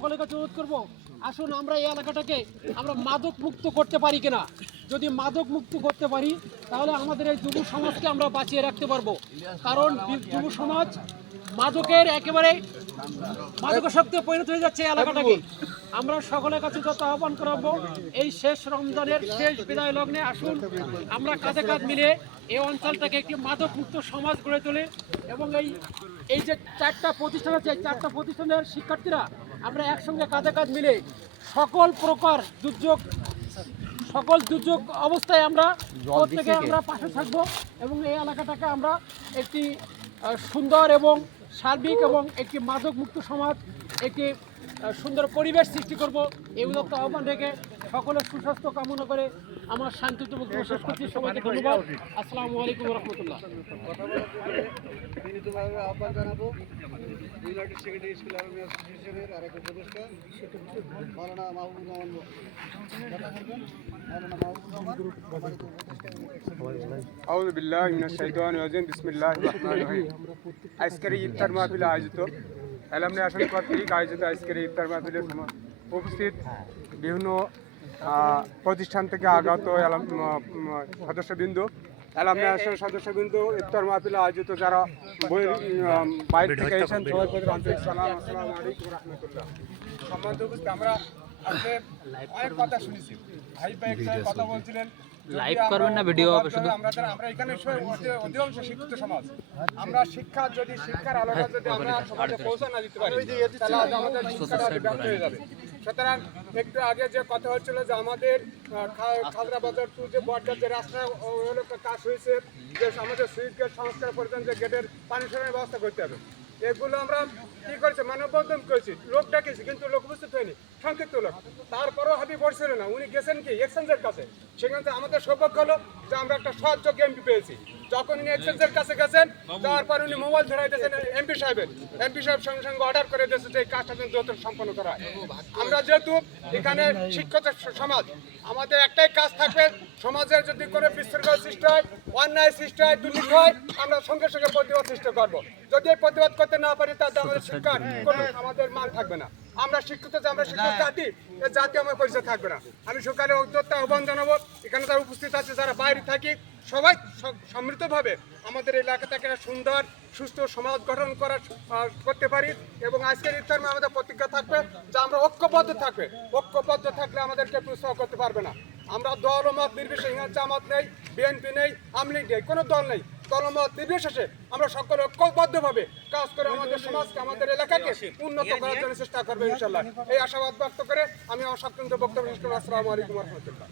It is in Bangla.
সকলের কাছে অনুরোধ করবো, আসুন আমরা এই এলাকাটাকে আমরা মাদক মুক্ত করতে পারি কিনা। যদি মাদক মুক্ত করতে পারি তাহলে আমাদের এই যুব সমাজকে আমরা বাঁচিয়ে রাখতে পারবো। কারণ যুব সমাজ মাদকের একেবারে মাদকাসক্তে পরিণত হয়ে যাচ্ছে এই এলাকাটাকে। আমরা সকলের কাছে যত আহ্বান করাবো, এই শেষ রমজানের শেষ বিদায় লগ্নে আসুন আমরা কাঁধে কাঁধ মিলে এই অঞ্চলটাকে একটি মাদক মুক্ত সমাজ গড়ে তোলে। এবং এই যে চারটা প্রতিষ্ঠান আছে, এই চারটা প্রতিষ্ঠানের শিক্ষার্থীরা আমরা একসঙ্গে কাঁধে কাঁধ মিলে সকল প্রকার দুর্যোগ অবস্থায় আমরা প্রত্যেকে আমরা পাশে থাকবো এবং এই এলাকাটাকে আমরা একটি সুন্দর এবং সার্বিক এবং একটি মাদক মুক্ত সমাজ, একটি সুন্দর পরিবেশ সৃষ্টি করব। এই উদ্যোক্ত আহ্বান রেখে সকলের সুস্বাস্থ্য কামনা করে আমার শান্তিতে বক্তব্য শেষ করছি। সবাইকে ধন্যবাদ। আসসালামু আলাইকুম রহমতুল্লাহ। আহ্বান জানাবো ইউনাইটেড সেক্রেটারি স্কুল আর্মি অ্যাসোসিয়েশনের আরেক উপদেষ্টা মাওলানা মাহবুবুর রহমান। আউযু বিল্লাহি মিনাশ শাইতানির রাজিম। বিসমিল্লাহির রহমানির রহিম। আজকের ইফতার মাহফিলে আয়োজিত এলামনে আসন কর্তৃক আয়োজিত আজকের ইফতার মাহফিলে উপস্থিত বিভিন্ন প্রতিষ্ঠান থেকে আগত সদস্যবৃন্দ, এলামনে আসন সদস্যবৃন্দ, ইফতার মাহফিলে আয়োজিত যারা বাইরে থেকে এসেছেন সবার প্রতি আন্তরিক সালাম। আসসালামু আলাইকুম রহমতুল্লাহ। সম্মানিত উপস্থিত, আমরা আজকে অনেক কথা শুনেছি। ভাই কথা বলছিলেন লাইভ করবেন না, ভিডিও হবে শুধু। আমরা এখানে অধিকাংশ শিক্ষিত সমাজ, আমরা শিক্ষার আলোটা যদি আমরা সমাজে পৌঁছে না দিতে পারি তাহলে আমাদের শিক্ষাটা ব্যর্থ হয়ে যাবে। সুতরাং একটু আগে যে কথা হচ্ছিল যে আমাদের খাজরা বাজার টু যে বর্ডার যে রাস্তা কাজ হয়েছে, যে আমাদের সুইচ গেট সংস্কার পর্যন্ত যে গেটের পানি সরানোর ব্যবস্থা করতে হবে, এগুলো আমরা কি করেছি, মানববন্ধন করেছি, লোক ডাকেছি, কিন্তু লোক উপস্থিত হয়নি, সংক্ষিপ্ত লোক। তারপরেও হাবি পড়ছিল না, উনি গেছেন কি এক্সচেঞ্জের কাছে। সেখান থেকে আমাদের সৌভাগ্য হলো যে আমরা একটা সহযোগ্য এমপি পেয়েছি। যখন উনি এক্সচেঞ্জের কাছে গেছেন, যাওয়ার পর উনি মোবাইল ধরাই দিয়েছেন এমপি সাহেব সঙ্গে সঙ্গে অর্ডার করে দিয়েছে যে এই কাজটা কিন্তু দ্রুত সম্পন্ন করা হয়। আমরা যেহেতু এখানে শিক্ষিত সমাজ, আমাদের একটাই কাজ থাকবে, সমাজের যদি কোনো বিশৃঙ্খলা সৃষ্টি হয়, অন্যায় সৃষ্টি হয়, দুর্নীতি হয়, আমরা সঙ্গে সঙ্গে প্রতিবাদ সৃষ্টি করবো। যদি এই প্রতিবাদ করতে না পারি তাহলে আমাদের শিক্ষার কোনো আমাদের মান থাকবে না। আমরা শিক্ষিত যে আমরা শিক্ষিত জাতি, এই জাতি আমার পরিচয় থাকবে না। আমি সকালে উদ্যোক্তা আহ্বান জানাবো, এখানে যারা উপস্থিত আছে, যারা বাইরে থাকি, সবাই সম্মিলিতভাবে আমাদের এলাকাটাকে সুন্দর সুস্থ সমাজ গঠন করতে পারি। এবং আজকের ইফতারে আমাদের প্রতিজ্ঞা থাকবে যে আমরা ঐক্যবদ্ধ থাকলে আমাদেরকে প্রশ্রয় করতে পারবে না। আমরা দল ও মত নির্বিশেষে, জামাত নেই, বিএনপি নেই, আওয়ামী লীগ নেই, কোনো দল নেই, দলমত নির্বিশেষে আমরা সকলে ঐক্যবদ্ধভাবে কাজ করে আমাদের সমাজকে, আমাদের এলাকাকে উন্নত করার জন্য চেষ্টা করবো ইনশাল্লাহ। এই আশাবাদ ব্যক্ত করে আমি আমার সক্রিয় বক্তব্য শেষ করব। আসসালামু আলাইকুম রহমতুল্লাহ।